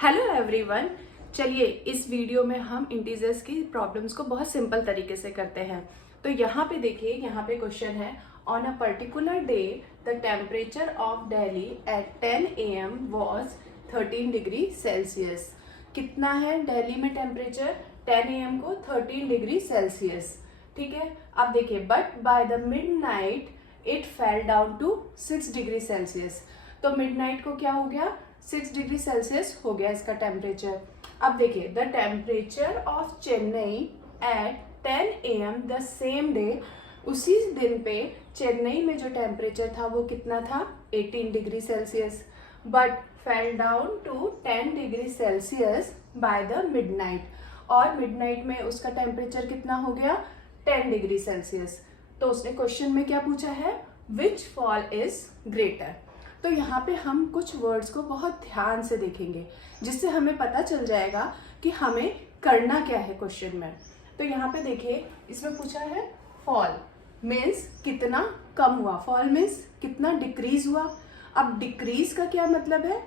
Hello everyone. चलिए इस video में हम इंटीजर्स की प्रॉब्लम्स को बहुत सिंपल तरीके से करते हैं। तो यहाँ पे देखिए, यहाँ पे क्वेश्चन है, on a particular day the temperature of Delhi at 10 AM was 13 degree Celsius. कितना है दिल्ली में टेम्परेचर 10 AM को? 13 डिग्री सेल्सियस। ठीक है, अब देखिए, but by the midnight it fell down to 6 degree Celsius. तो मिडनाइट को क्या हो गया? 6 डिग्री सेल्सियस हो गया इसका टेम्परेचर। अब देखिए, the temperature of Chennai at 10 AM the same day, उसी दिन पे चेन्नई में जो टेम्परेचर था वो कितना था? 18 degree Celsius, but fell down to 10 degree Celsius by the midnight. और मिडनाइट में उसका टेम्परेचर कितना हो गया? 10 डिग्री सेल्सियस। तो उसने क्वेश्चन में क्या पूछा है? विच फॉल इज ग्रेटर। तो यहाँ पे हम कुछ वर्ड्स को बहुत ध्यान से देखेंगे, जिससे हमें पता चल जाएगा कि हमें करना क्या है क्वेश्चन में। तो यहाँ पे देखिए, इसमें पूछा है फॉल मीन्स कितना कम हुआ, फॉल मीन्स कितना डिक्रीज हुआ। अब डिक्रीज का क्या मतलब है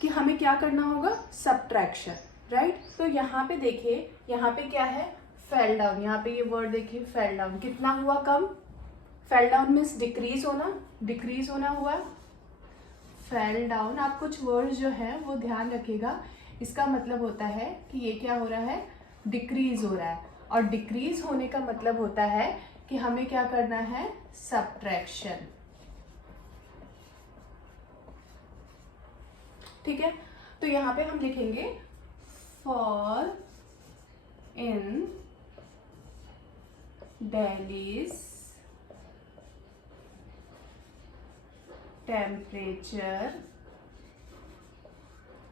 कि हमें क्या करना होगा? Subtraction, right. तो यहाँ पे देखिए, यहाँ पे क्या है? Fell down. यहाँ पे ये वर्ड देखिए, फेल डाउन, कितना हुआ? कम। फेल डाउन मीन्स डिक्रीज होना, डिक्रीज होना हुआ। फेल डाउन, आप कुछ वर्ड्स जो है वो ध्यान रखिएगा। इसका मतलब होता है कि ये क्या हो रहा है? डिक्रीज हो रहा है। और डिक्रीज होने का मतलब होता है कि हमें क्या करना है? सब्ट्रैक्शन। ठीक है, तो यहां पे हम लिखेंगे फॉल इन दिल्लीज टेम्परेचर।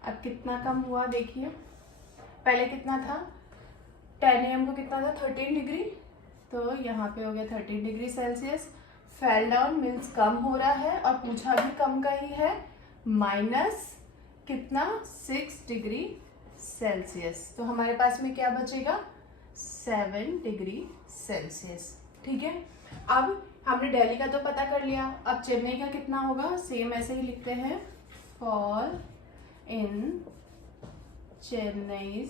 अब कितना कम हुआ देखिए, पहले कितना था? 10 AM को कितना था? 13 डिग्री। तो यहाँ पे हो गया 13 degree Celsius. Fell down means कम हो रहा है, और पूछा भी कम का ही है, माइनस कितना? 6 डिग्री सेल्सियस। तो हमारे पास में क्या बचेगा? 7 डिग्री सेल्सियस। ठीक है, अब हमने दिल्ली का तो पता कर लिया, अब चेन्नई का कितना होगा? सेम ऐसे ही लिखते हैं, fall in Chennai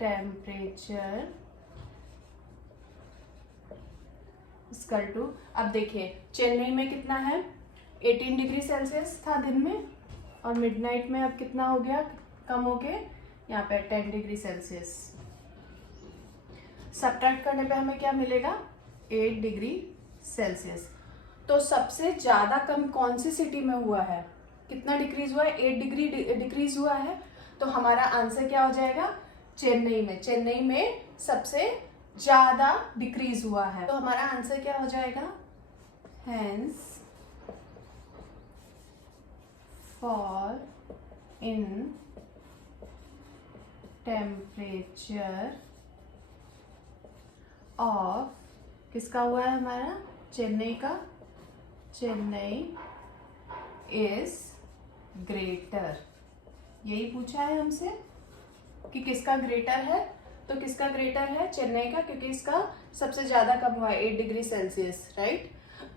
temperature equal to, अब देखिए चेन्नई में कितना है? 18 डिग्री सेल्सियस था दिन में, और मिडनाइट में अब कितना हो गया? कम हो के यहाँ पे 10 डिग्री सेल्सियस। सब्ट्रैक्ट करने पे हमें क्या मिलेगा? 8 डिग्री सेल्सियस। तो सबसे ज्यादा कम कौन सी सिटी में हुआ है? कितना डिक्रीज हुआ है? 8 डिग्री डिक्रीज हुआ है। तो हमारा आंसर क्या हो जाएगा? चेन्नई में। चेन्नई में सबसे ज्यादा डिक्रीज हुआ है, तो हमारा आंसर क्या हो जाएगा? Hence fall in temperature of, किसका हुआ है हमारा? चेन्नई का। चेन्नई इज ग्रेटर, यही पूछा है हमसे कि किसका ग्रेटर है। तो किसका ग्रेटर है? चेन्नई का, क्योंकि इसका सबसे ज्यादा कम हुआ है 8 डिग्री सेल्सियस, राइट।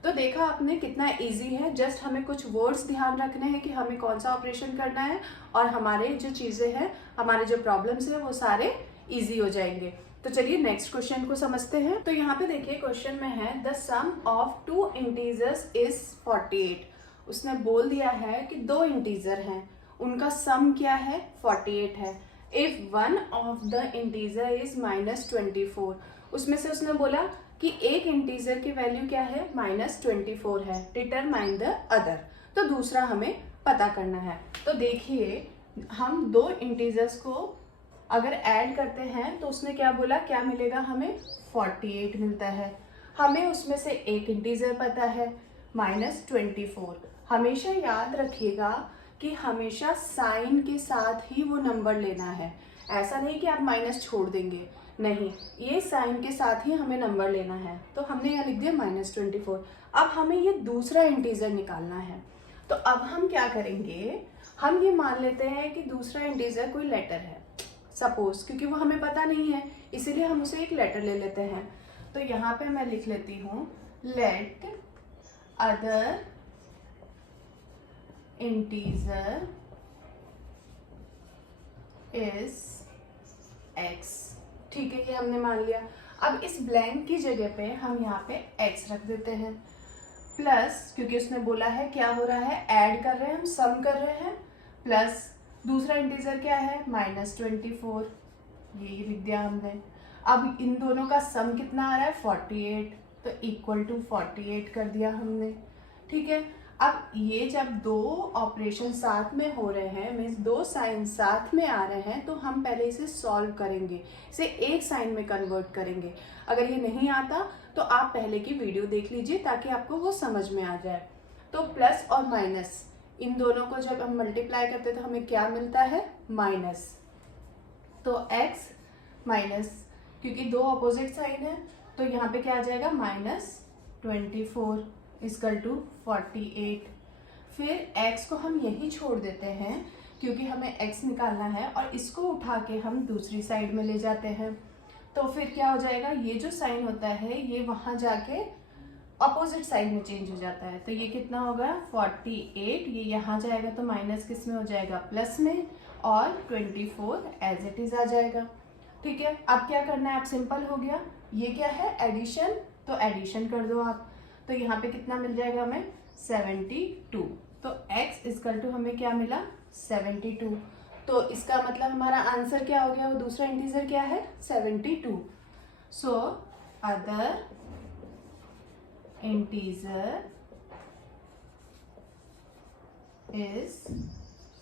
तो देखा आपने कितना इजी है। जस्ट हमें कुछ वर्ड्स ध्यान रखने हैं कि हमें कौन सा ऑपरेशन करना है, और हमारे जो चीजें हैं, हमारे जो प्रॉब्लम्स है, वो सारे इजी हो जाएंगे। तो चलिए नेक्स्ट क्वेश्चन को समझते हैं। तो यहाँ पे देखिए, क्वेश्चन में है the sum of 2 integers is 48। उसने बोल दिया है कि 2 इंटीजर हैं, उनका सम क्या है? 48 है। If one of the integer is -24, उसमें से उसने बोला कि एक इंटीजर की वैल्यू क्या है? -24 है। डिटरमाइन द अदर, तो दूसरा हमें पता करना है। तो देखिए, हम 2 इंटीजर्स को अगर ऐड करते हैं तो उसने क्या बोला? क्या मिलेगा हमें? 48 मिलता है। हमें उसमें से एक इंटीजर पता है, -24। हमेशा याद रखिएगा कि हमेशा साइन के साथ ही वो नंबर लेना है। ऐसा नहीं कि आप माइनस छोड़ देंगे, नहीं, ये साइन के साथ ही हमें नंबर लेना है। तो हमने यहाँ लिख दिया -24। अब हमें ये दूसरा इंटीजर निकालना है। तो अब हम क्या करेंगे? हम ये मान लेते हैं कि दूसरा इंटीजर कोई लेटर है, सपोज, क्योंकि वो हमें पता नहीं है, इसीलिए हम उसे एक लेटर ले लेते हैं। तो यहाँ पे मैं लिख लेती हूँ let other integer is x। ठीक है, ये हमने मान लिया। अब इस ब्लैंक की जगह पे हम यहाँ पे x रख देते हैं, प्लस क्योंकि उसने बोला है क्या हो रहा है, ऐड कर रहे हैं हम, सम कर रहे हैं, प्लस दूसरा इंटीजर क्या है -24, ये लिख दिया हमने। अब इन दोनों का सम कितना आ रहा है 48, तो इक्वल टू 48 कर दिया हमने। ठीक है, अब ये जब दो ऑपरेशन साथ में हो रहे हैं, मीन्स दो साइन साथ में आ रहे हैं, तो हम पहले इसे सॉल्व करेंगे, इसे एक साइन में कन्वर्ट करेंगे। अगर ये नहीं आता तो आप पहले की वीडियो देख लीजिए ताकि आपको वो समझ में आ जाए। तो प्लस और माइनस इन दोनों को जब हम मल्टीप्लाई करते हैं तो हमें क्या मिलता है, माइनस। तो x माइनस, क्योंकि दो अपोजिट साइन है तो यहाँ पे क्या आ जाएगा -24 इक्वल टू 48। फिर x को हम यही छोड़ देते हैं क्योंकि हमें x निकालना है, और इसको उठा के हम दूसरी साइड में ले जाते हैं। तो फिर क्या हो जाएगा, ये जो साइन होता है ये वहां जाके अपोजिट साइड में चेंज हो जाता है। तो ये कितना होगा 48, ये यहाँ जाएगा तो माइनस किस में हो जाएगा, प्लस में, और 24 एज इट इज आ जाएगा। ठीक है, अब क्या करना है, आप सिंपल हो गया, ये क्या है एडिशन, तो एडिशन कर दो आप। तो यहाँ पे कितना मिल जाएगा हमें 72। तो x इक्वल टू हमें क्या मिला 72। तो इसका मतलब हमारा आंसर क्या हो गया, वो दूसरा इंटीजर क्या है 72। So other integer is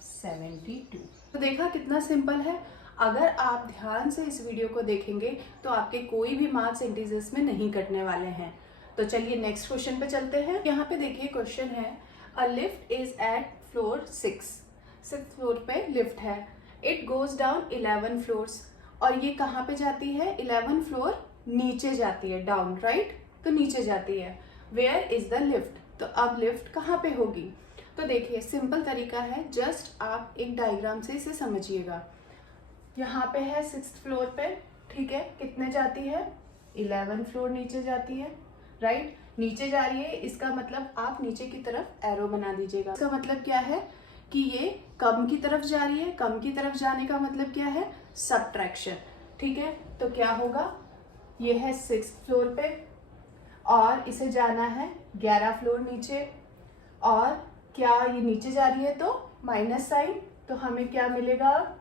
72। तो देखा कितना सिंपल है। अगर आप ध्यान से इस वीडियो को देखेंगे तो आपके कोई भी मार्क्स इंटीजर्स में नहीं कटने वाले हैं। तो चलिए नेक्स्ट क्वेश्चन पे चलते हैं। यहाँ पे देखिए क्वेश्चन है, a lift is at floor 6 floor पे लिफ्ट है, इट गोज डाउन 11 फ्लोर्स। और ये कहाँ पे जाती है, 11 फ्लोर नीचे जाती है, डाउन, राइट, तो नीचे जाती है। वेयर इज द लिफ्ट, तो अब लिफ्ट कहाँ पे होगी। तो देखिए सिंपल तरीका है, जस्ट आप एक डायग्राम से इसे समझिएगा। यहाँ पे है 6th फ्लोर पे, ठीक है, कितने जाती है 11 फ्लोर नीचे जाती है, राइट, नीचे जा रही है, इसका मतलब आप नीचे की तरफ एरो बना दीजिएगा। इसका मतलब क्या है कि ये कम की तरफ जा रही है, कम की तरफ जाने का मतलब क्या है, सबट्रैक्शन। ठीक है, तो क्या होगा, ये है 6th फ्लोर पे और इसे जाना है 11 फ्लोर नीचे, और क्या ये नीचे जा रही है तो माइनस साइन, तो हमें क्या मिलेगा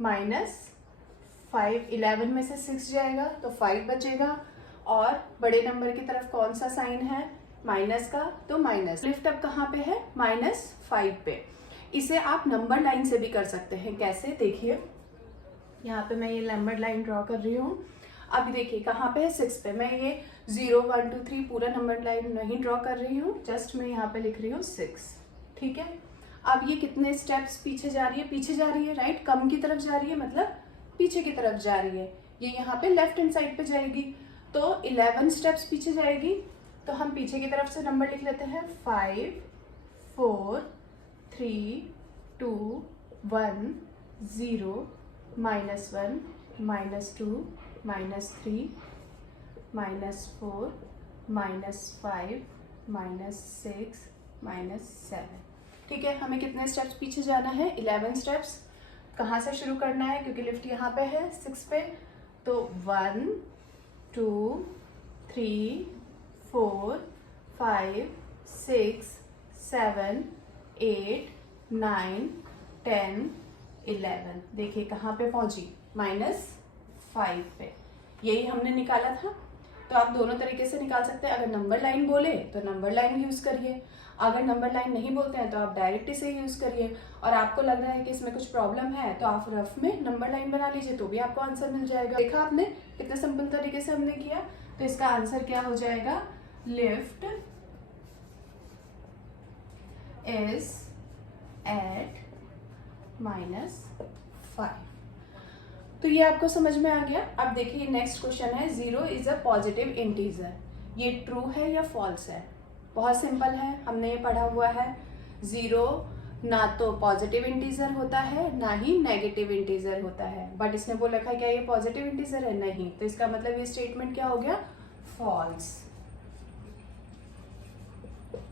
-5। 11 में से 6 जाएगा तो 5 बचेगा, और बड़े नंबर की तरफ कौन सा साइन है, माइनस का, तो माइनस। लिफ्ट अब कहाँ पे है, -5 पे। इसे आप नंबर लाइन से भी कर सकते हैं, कैसे देखिए, यहाँ पे मैं ये नंबर लाइन ड्रॉ कर रही हूँ। अब देखिए कहाँ पे है 6 पे, मैं ये 0 1 2 3 पूरा नंबर लाइन नहीं ड्रॉ कर रही हूँ, जस्ट मैं यहाँ पे लिख रही हूँ 6। ठीक है, अब ये कितने स्टेप्स पीछे जा रही है, पीछे जा रही है, राइट, कम की तरफ जा रही है, मतलब पीछे की तरफ जा रही है। ये यहाँ पे लेफ्ट हैंड साइड पे जाएगी, तो 11 स्टेप्स पीछे जाएगी। तो हम पीछे की तरफ से नंबर लिख लेते हैं 5 4 3 2 1 0 -1 -2 -3 -4 -5 -6 -7। ठीक है, हमें कितने स्टेप्स पीछे जाना है, 11 स्टेप्स। कहाँ से शुरू करना है, क्योंकि लिफ्ट यहाँ पे है 6 पे, तो 1 2 3 4 5 6 7 8 9 10 11। देखिए कहाँ पे पहुंची, -5 पे। यही हमने निकाला था। तो आप दोनों तरीके से निकाल सकते हैं, अगर नंबर लाइन बोले तो नंबर लाइन यूज करिए, अगर नंबर लाइन नहीं बोलते हैं तो आप डायरेक्ट इसे यूज करिए, और आपको लग रहा है कि इसमें कुछ प्रॉब्लम है तो आप रफ में नंबर लाइन बना लीजिए, तो भी आपको आंसर मिल जाएगा। देखा आपने कितने सिंपल तरीके से हमने किया। तो इसका आंसर क्या हो जाएगा, लिफ्ट इज एट -5। तो ये आपको समझ में आ गया। अब देखिए नेक्स्ट क्वेश्चन है, 0 इज अ पॉजिटिव इंटीजर, ये ट्रू है या फॉल्स है। बहुत सिंपल है, हमने ये पढ़ा हुआ है। 0 ना तो पॉजिटिव इंटीजर होता है ना ही नेगेटिव इंटीजर होता है, बट इसने बोल रखा है क्या ये पॉजिटिव इंटीजर है, नहीं, तो इसका मतलब ये स्टेटमेंट क्या हो गया, फॉल्स।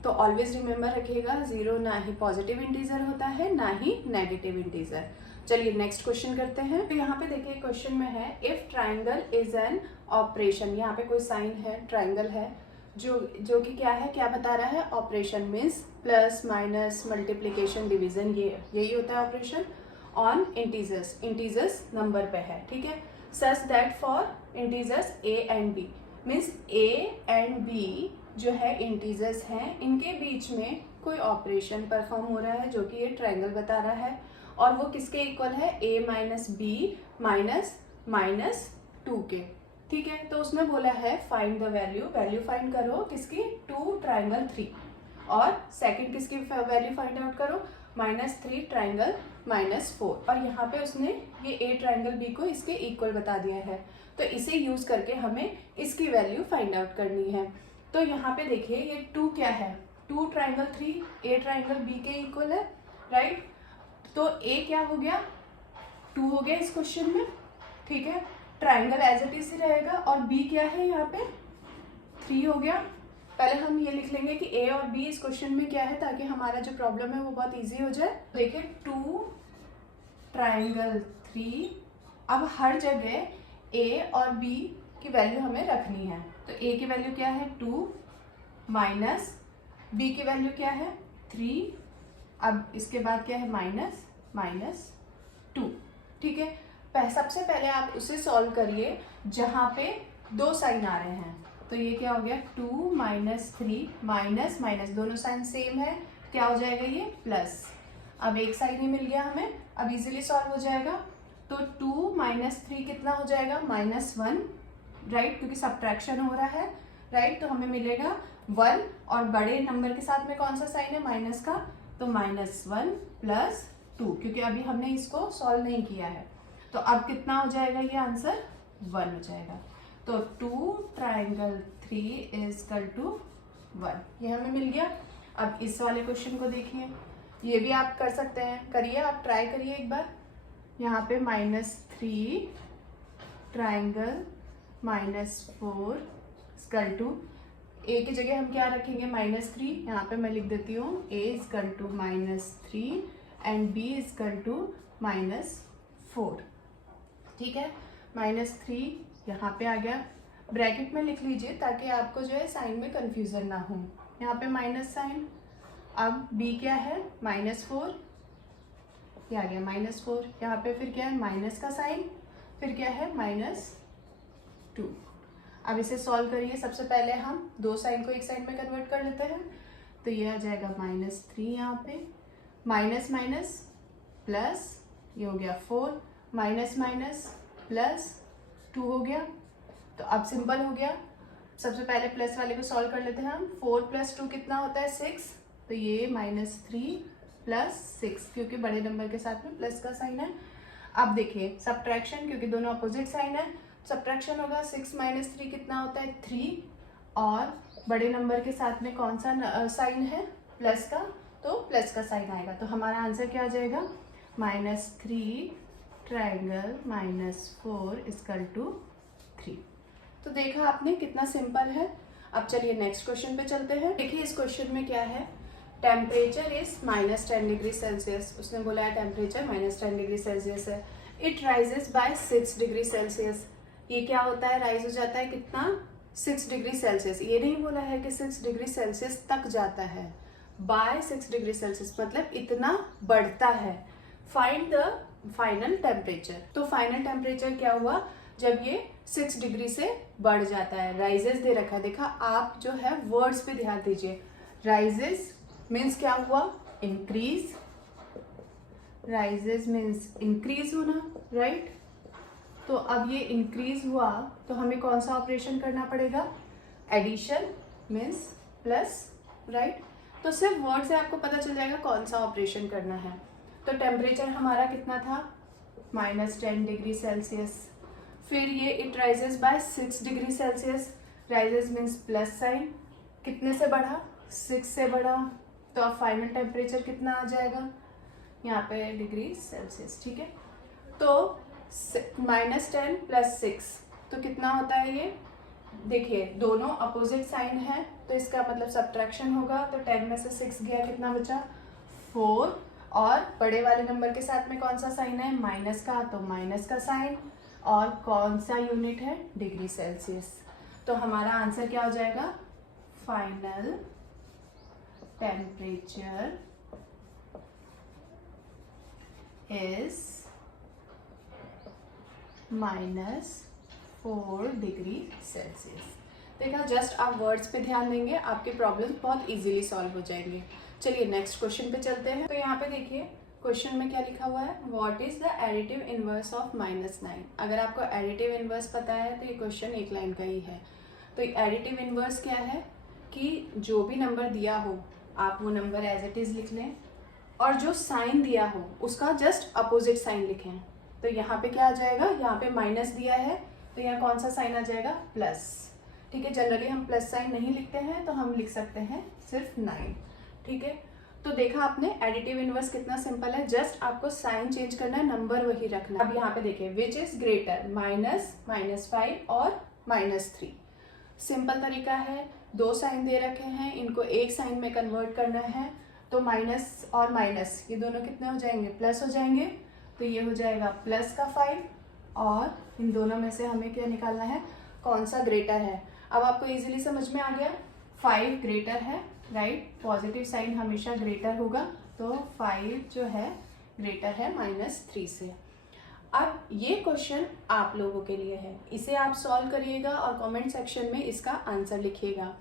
तो ऑलवेज रिमेंबर रखिएगा, 0 ना ही पॉजिटिव इंटीजर होता है ना ही नेगेटिव इंटीजर। चलिए नेक्स्ट क्वेश्चन करते हैं। तो यहाँ पे देखिए क्वेश्चन में है if triangle is an operation, यहाँ पे कोई साइन है, ट्राइंगल है, जो कि क्या है, क्या बता रहा है, operation means plus minus multiplication division, यही होता है ऑपरेशन ऑन इंटीजर्स नंबर पे है, ठीक है। Such that for integers a and b, means a and b जो है इंटीजर्स हैं, इनके बीच में कोई ऑपरेशन परफॉर्म हो रहा है जो कि ये ट्रायंगल बता रहा है, और वो किसके इक्वल है, a minus b minus two के, ठीक है। तो उसमें बोला है फाइंड द वैल्यू फाइंड करो किसकी, 2 ट्राइंगल 3, और सेकंड किसकी वैल्यू फाइंड आउट करो, -3 ट्राइंगल -4, और यहाँ पे उसने ये a ट्राइंगल b को इसके इक्वल बता दिया है, तो इसे यूज करके हमें इसकी वैल्यू फाइंड आउट करनी है। तो यहाँ पे देखिए ये 2 क्या है, 2 ट्राइंगल 3 a ट्राइंगल b के इक्वल है, राइट। तो a क्या हो गया, 2 हो गया इस क्वेश्चन में, ठीक है। ट्राइंगल एज इट इज ही रहेगा, और b क्या है यहाँ पे 3 हो गया। पहले हम ये लिख लेंगे कि a और b इस क्वेश्चन में क्या है, ताकि हमारा जो प्रॉब्लम है वो बहुत इजी हो जाए। देखिए 2 ट्राइंगल 3, अब हर जगह a और b की वैल्यू हमें रखनी है। तो a की वैल्यू क्या है 2 माइनस b की वैल्यू क्या है 3, अब इसके बाद क्या है -2, ठीक है। सबसे पहले आप उसे सॉल्व करिए जहां पे 2 साइन आ रहे हैं। तो ये क्या हो गया 2 माइनस 3 माइनस दोनों साइन सेम है, क्या हो जाएगा ये प्लस। अब एक साइन ही मिल गया हमें, अब इजीली सॉल्व हो जाएगा। तो 2 माइनस 3 कितना हो जाएगा -1, राइट, क्योंकि सब्ट्रैक्शन हो रहा है, राइट। तो हमें मिलेगा 1, और बड़े नंबर के साथ में कौन सा साइन है, माइनस का, तो -1 प्लस 2, क्योंकि अभी हमने इसको सॉल्व नहीं किया है। तो अब कितना हो जाएगा, ये आंसर 1 हो जाएगा। तो 2 ट्राइंगल 3 इज इक्वल टू 1, ये हमें मिल गया। अब इस वाले क्वेश्चन को देखिए, ये भी आप कर सकते हैं, करिए, आप ट्राई करिए एक बार। यहाँ पे -3 ट्राइंगल -4 इक्वल टू, a की जगह हम क्या रखेंगे -3, यहाँ पे मैं लिख देती हूँ a equal to -3 and b equal to -4, ठीक है। -3 यहाँ पे आ गया, ब्रैकेट में लिख लीजिए ताकि आपको जो है साइन में कंफ्यूजन ना हो। यहाँ पे माइनस साइन, अब b क्या है -4, ये आ गया -4, यहाँ पे फिर क्या है माइनस का साइन, फिर क्या है -2। अब इसे सॉल्व करिए। सबसे पहले हम 2 साइन को एक साइन में कन्वर्ट कर लेते हैं, तो ये आ जाएगा -3, यहाँ पे माइनस प्लस, ये हो गया 4, माइनस प्लस 2 हो गया। तो अब सिंपल हो गया। सबसे पहले प्लस वाले को सॉल्व कर लेते हैं हम। 4 + 2 कितना होता है 6, तो ये -3 + 6, क्योंकि बड़े नंबर के साथ में प्लस का साइन है। अब देखिए सब्ट्रैक्शन, क्योंकि दोनों अपोजिट साइन है, सब्ट्रैक्शन होगा। 6 - 3 कितना होता है 3, और बड़े नंबर के साथ में कौन सा साइन है प्लस का, तो प्लस का साइन आएगा। तो हमारा आंसर क्या आ जाएगा -3 ट्राइंगल -4 इक्वल टू 3। तो देखा आपने कितना सिंपल है। अब चलिए नेक्स्ट क्वेश्चन पे चलते हैं। देखिए इस क्वेश्चन में क्या है, टेम्परेचर इज -10 डिग्री सेल्सियस। उसने बोला है टेम्परेचर -10 डिग्री सेल्सियस है। It rises by 6 degree Celsius. ये क्या होता है, राइज हो जाता है कितना 6 डिग्री सेल्सियस। ये नहीं बोला है कि 6 डिग्री सेल्सियस तक जाता है, बाय 6 डिग्री सेल्सियस मतलब इतना बढ़ता है। Find the final temperature. तो फाइनल टेम्परेचर क्या हुआ जब ये 6 डिग्री से बढ़ जाता है। राइजेस दे रखा है, देखा आप जो है वर्ड्स पे ध्यान दीजिए। राइजेस मीन्स क्या हुआ, इंक्रीज। राइजेस मीन्स इंक्रीज होना, राइट। तो अब ये इंक्रीज हुआ तो हमें कौन सा ऑपरेशन करना पड़ेगा, एडिशन मीन्स प्लस, राइट। तो सिर्फ वर्ड से आपको पता चल जाएगा कौन सा ऑपरेशन करना है। तो टेम्परेचर हमारा कितना था -10 डिग्री सेल्सियस। फिर ये it rises by 6 degree Celsius. Rises means plus sign, कितने से बढ़ा 6 से बढ़ा। तो अब फाइनल टेम्परेचर कितना आ जाएगा यहाँ पे डिग्री सेल्सियस, ठीक है। तो -10 + 6 तो कितना होता है ये देखिए दोनों अपोजिट साइन है तो इसका मतलब सब्ट्रैक्शन होगा, तो 10 में से 6 गया, कितना बचा 4, और बड़े वाले नंबर के साथ में कौन सा साइन है माइनस का, तो माइनस का साइन, और कौन सा यूनिट है डिग्री सेल्सियस। तो हमारा आंसर क्या हो जाएगा, final temperature is -4 degree Celsius. देखा, जस्ट आप वर्ड्स पे ध्यान देंगे, आपके प्रॉब्लम बहुत इजीली सॉल्व हो जाएंगे। चलिए नेक्स्ट क्वेश्चन पे चलते हैं। तो यहाँ पे देखिए क्वेश्चन में क्या लिखा हुआ है, what is the additive inverse of -9। अगर आपको एडिटिव इनवर्स पता है तो ये क्वेश्चन एक लाइन का ही है। तो एडिटिव इनवर्स क्या है कि जो भी नंबर दिया हो आप वो नंबर एज इट इज लिख लें, और जो साइन दिया हो उसका जस्ट अपोजिट साइन लिखें। तो यहाँ पे क्या आ जाएगा, यहाँ पे माइनस दिया है तो यहाँ कौन सा साइन आ जाएगा, प्लस। ठीक है, जनरली हम प्लस साइन नहीं लिखते हैं तो हम लिख सकते हैं सिर्फ 9। ठीक है, तो देखा आपने एडिटिव इनवर्स कितना सिंपल है, जस्ट आपको साइन चेंज करना है, नंबर वही रखना है। अब यहाँ पे देखिए विच इज ग्रेटर, -5 और -3। सिंपल तरीका है, दो साइन दे रखे हैं, इनको एक साइन में कन्वर्ट करना है, तो माइनस और माइनस ये दोनों कितने हो जाएंगे, प्लस हो जाएंगे। तो ये हो जाएगा प्लस का 5, और इन दोनों में से हमें क्या निकालना है, कौन सा ग्रेटर है। अब आपको इजीली समझ में आ गया, 5 ग्रेटर है, राइट, पॉजिटिव साइन हमेशा ग्रेटर होगा, तो 5 जो है ग्रेटर है -3 से। अब ये क्वेश्चन आप लोगों के लिए है, इसे आप सॉल्व करिएगा और कमेंट सेक्शन में इसका आंसर लिखिएगा।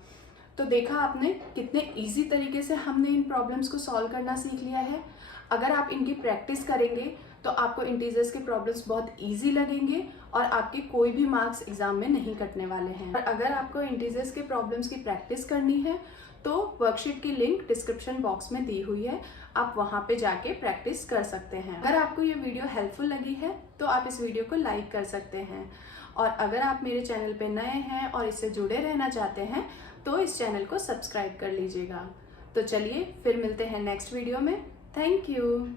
तो देखा आपने कितने इजी तरीके से हमने इन प्रॉब्लम्स को सॉल्व करना सीख लिया है। अगर आप इनकी प्रैक्टिस करेंगे तो आपको इंटीजर्स के प्रॉब्लम्स बहुत इजी लगेंगे और आपके कोई भी मार्क्स एग्जाम में नहीं कटने वाले हैं। और अगर आपको इंटीजर्स के प्रॉब्लम्स की प्रैक्टिस करनी है तो वर्कशीट की लिंक डिस्क्रिप्शन बॉक्स में दी हुई है, आप वहां पे जाके प्रैक्टिस कर सकते हैं। अगर आपको ये वीडियो हेल्पफुल लगी है तो आप इस वीडियो को लाइक कर सकते हैं, और अगर आप मेरे चैनल पे नए हैं और इससे जुड़े रहना चाहते हैं तो इस चैनल को सब्सक्राइब कर लीजिएगा। तो चलिए फिर मिलते हैं नेक्स्ट वीडियो में। Thank you.